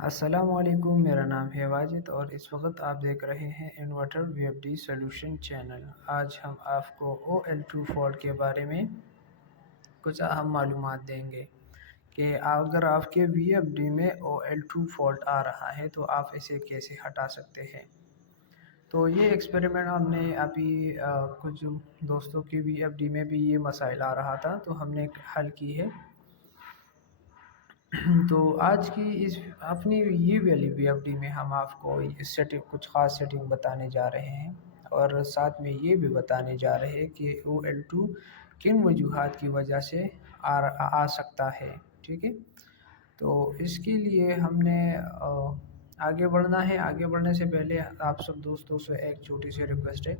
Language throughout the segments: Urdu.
السلام علیکم، میرا نام ہے واجد اور اس وقت آپ دیکھ رہے ہیں انورٹر وی ایف ڈی سولوشن چینل۔ آج ہم آپ کو OL2 فالٹ کے بارے میں کچھ اہم معلومات دیں گے کہ اگر آپ کے وی ایف ڈی میں OL2 فالٹ آ رہا ہے تو آپ اسے کیسے ہٹا سکتے ہیں۔ تو یہ ایکسپیریمنٹ ہم نے ابھی کچھ دوستوں کی وی ایف ڈی میں بھی یہ مسائل آ رہا تھا تو ہم نے حل کی ہے۔ تو آج کی اس اپنی یہ والی وی ایف ڈی میں ہم آپ کو کچھ خاص سیٹنگ بتانے جا رہے ہیں اور ساتھ میں یہ بھی بتانے جا رہے ہیں کہ OL2 کن وجوہات کی وجہ سے آ سکتا ہے، ٹھیک ہے۔ تو اس کے لیے ہم نے آگے بڑھنا ہے۔ آگے بڑھنے سے پہلے آپ سب دوستوں سے ایک چھوٹی سی ریکویسٹ ہے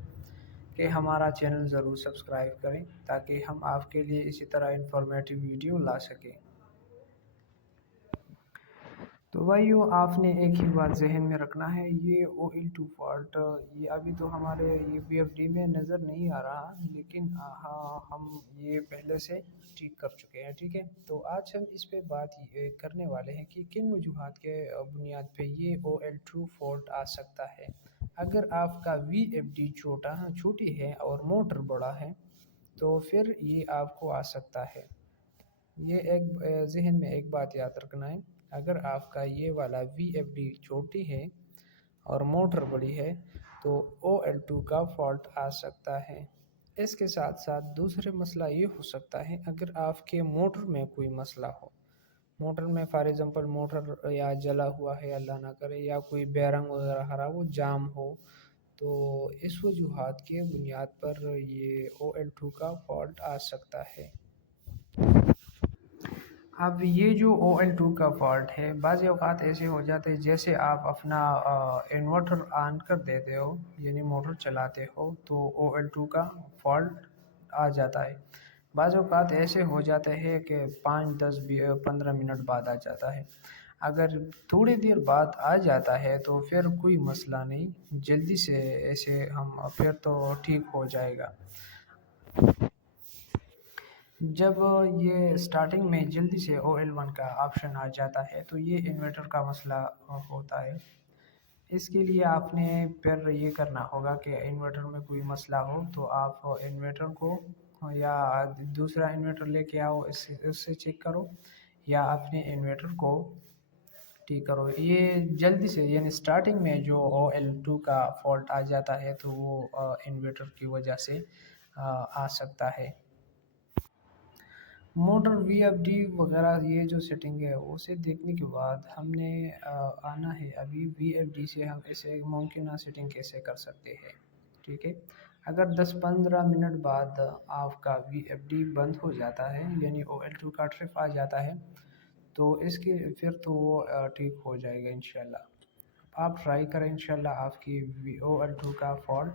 کہ ہمارا چینل ضرور سبسکرائب کریں تاکہ ہم آپ کے لیے اسی طرح انفارمیٹیو ویڈیو لا سکیں۔ تو بھائیو، آپ نے ایک ہی بات ذہن میں رکھنا ہے، یہ OL2 فالٹ یہ ابھی تو ہمارے یہ وی ایف ڈی میں نظر نہیں آ رہا، لیکن ہم یہ پہلے سے ٹھیک کر چکے ہیں، ٹھیک ہے۔ تو آج ہم اس پہ بات کرنے والے ہیں کہ کن وجوہات کے بنیاد پہ یہ OL2 فالٹ آ سکتا ہے۔ اگر آپ کا وی ایف ڈی چھوٹی ہے اور موٹر بڑا ہے تو پھر یہ آپ کو آ سکتا ہے۔ یہ ایک ذہن میں ایک بات یاد رکھنا ہے، اگر آپ کا یہ والا وی ایف ڈی چھوٹی ہے اور موٹر بڑی ہے تو OL2 کا فالٹ آ سکتا ہے۔ اس کے ساتھ ساتھ دوسرے مسئلہ یہ ہو سکتا ہے اگر آپ کے موٹر میں کوئی مسئلہ ہو، موٹر میں فار ایگزامپل موٹر یا جلا ہوا ہے اللہ نہ کرے، یا کوئی بیرنگ وغیرہ خراب ہو، جام ہو، تو اس وجوہات کے بنیاد پر یہ OL2 کا فالٹ آ سکتا ہے۔ اب یہ جو OL2 کا فالٹ ہے، بعض اوقات ایسے ہو جاتے ہیں جیسے آپ اپنا انورٹر آن کر دیتے ہو، یعنی موٹر چلاتے ہو تو OL2 کا فالٹ آ جاتا ہے۔ بعض اوقات ایسے ہو جاتے ہیں کہ 5 10 15 منٹ بعد آ جاتا ہے۔ اگر تھوڑی دیر بعد آ جاتا ہے تو پھر کوئی مسئلہ نہیں، جلدی سے ایسے پھر تو ٹھیک ہو جائے گا۔ جب یہ سٹارٹنگ میں جلدی سے OL1 کا آپشن آ جاتا ہے تو یہ انورٹر کا مسئلہ ہوتا ہے۔ اس کے لیے آپ نے پھر یہ کرنا ہوگا کہ انورٹر میں کوئی مسئلہ ہو تو آپ انورٹر کو یا دوسرا انورٹر لے کے آؤ، اس سے چیک کرو، یا اپنے انورٹر کو ٹھیک کرو۔ یہ جلدی سے یعنی سٹارٹنگ میں جو OL2 کا فالٹ آ جاتا ہے تو وہ انورٹر کی وجہ سے آ سکتا ہے۔ موٹر وی ایف ڈی وغیرہ یہ جو سیٹنگ ہے اسے دیکھنے کے بعد ہم نے آنا ہے ابھی وی ایف ڈی سے ہم اسے ممکنہ سیٹنگ کیسے کر سکتے ہیں، ٹھیک ہے۔ اگر 10-15 منٹ بعد آپ کا وی ایف ڈی بند ہو جاتا ہے، یعنی OL2 کا ٹرپ آ جاتا ہے، تو اس کے پھر تو وہ ٹھیک ہو جائے گا انشاءاللہ۔ آپ ٹرائی کریں، انشاءاللہ آپ کی OL2 کا فالٹ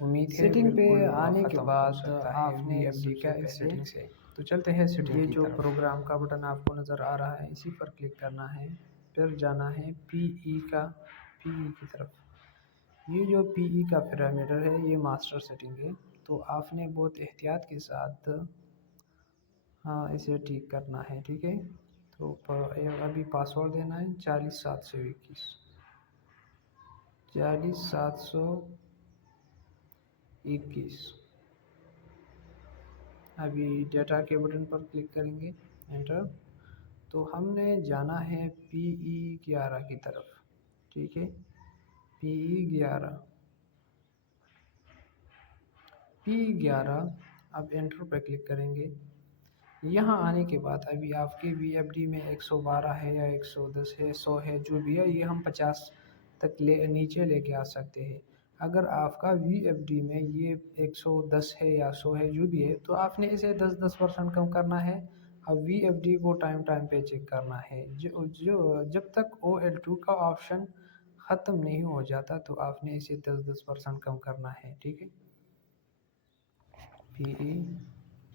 امید ہے سیٹنگ پہ بالکل آنے کے ختم ہو بعد سکتا ہے آپ وی نے ایف ڈی سب کا سے اس پہلے سیٹنگ سے۔ تو چلتے ہیں سیٹنگ یہ کی جو طرف۔ پروگرام کا بٹن آپ کو نظر آ رہا ہے اسی پر کلک کرنا ہے، پھر جانا ہے پی ای کی طرف۔ یہ جو پی ای کا پیرامیٹر ہے یہ ماسٹر سیٹنگ ہے، تو آپ نے بہت احتیاط کے ساتھ اسے ٹھیک کرنا ہے، ٹھیک ہے۔ تو ابھی پاسورڈ دینا ہے 40721 40721۔ ابھی ڈیٹا کے بٹن پر کلک کریں گے، انٹر۔ تو ہم نے جانا ہے PE11 کی طرف، ٹھیک ہے، PE11 اب انٹر پہ کلک کریں گے۔ یہاں آنے کے بعد ابھی آپ کی وی ایف ڈی میں 112 ہے یا 110 ہے، 100 ہے، جو بھی ہے، یہ ہم 50 تک نیچے لے کے آ سکتے ہیں۔ اگر آپ کا وی ایف ڈی میں یہ 110 ہے یا 100 ہے، جو بھی ہے، تو آپ نے اسے 10% کم کرنا ہے۔ اب وی ایف ڈی کو ٹائم پہ چیک کرنا ہے، جب تک OL2 کا آپشن ختم نہیں ہو جاتا تو آپ نے اسے 10% کم کرنا ہے، ٹھیک ہے۔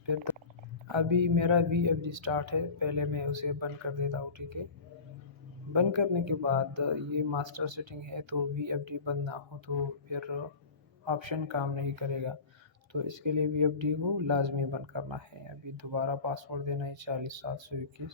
پھر ابھی میرا وی ایف ڈی سٹارٹ ہے، پہلے میں اسے بند کر دیتا ہوں، ٹھیک ہے۔ بند کرنے کے بعد یہ ماسٹر سیٹنگ ہے، تو وی ایف ڈی بند نہ ہو تو پھر آپشن کام نہیں کرے گا، تو اس کے لیے وی ایف ڈی کو لازمی بند کرنا ہے۔ ابھی دوبارہ پاسورڈ دینا ہے 40721۔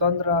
15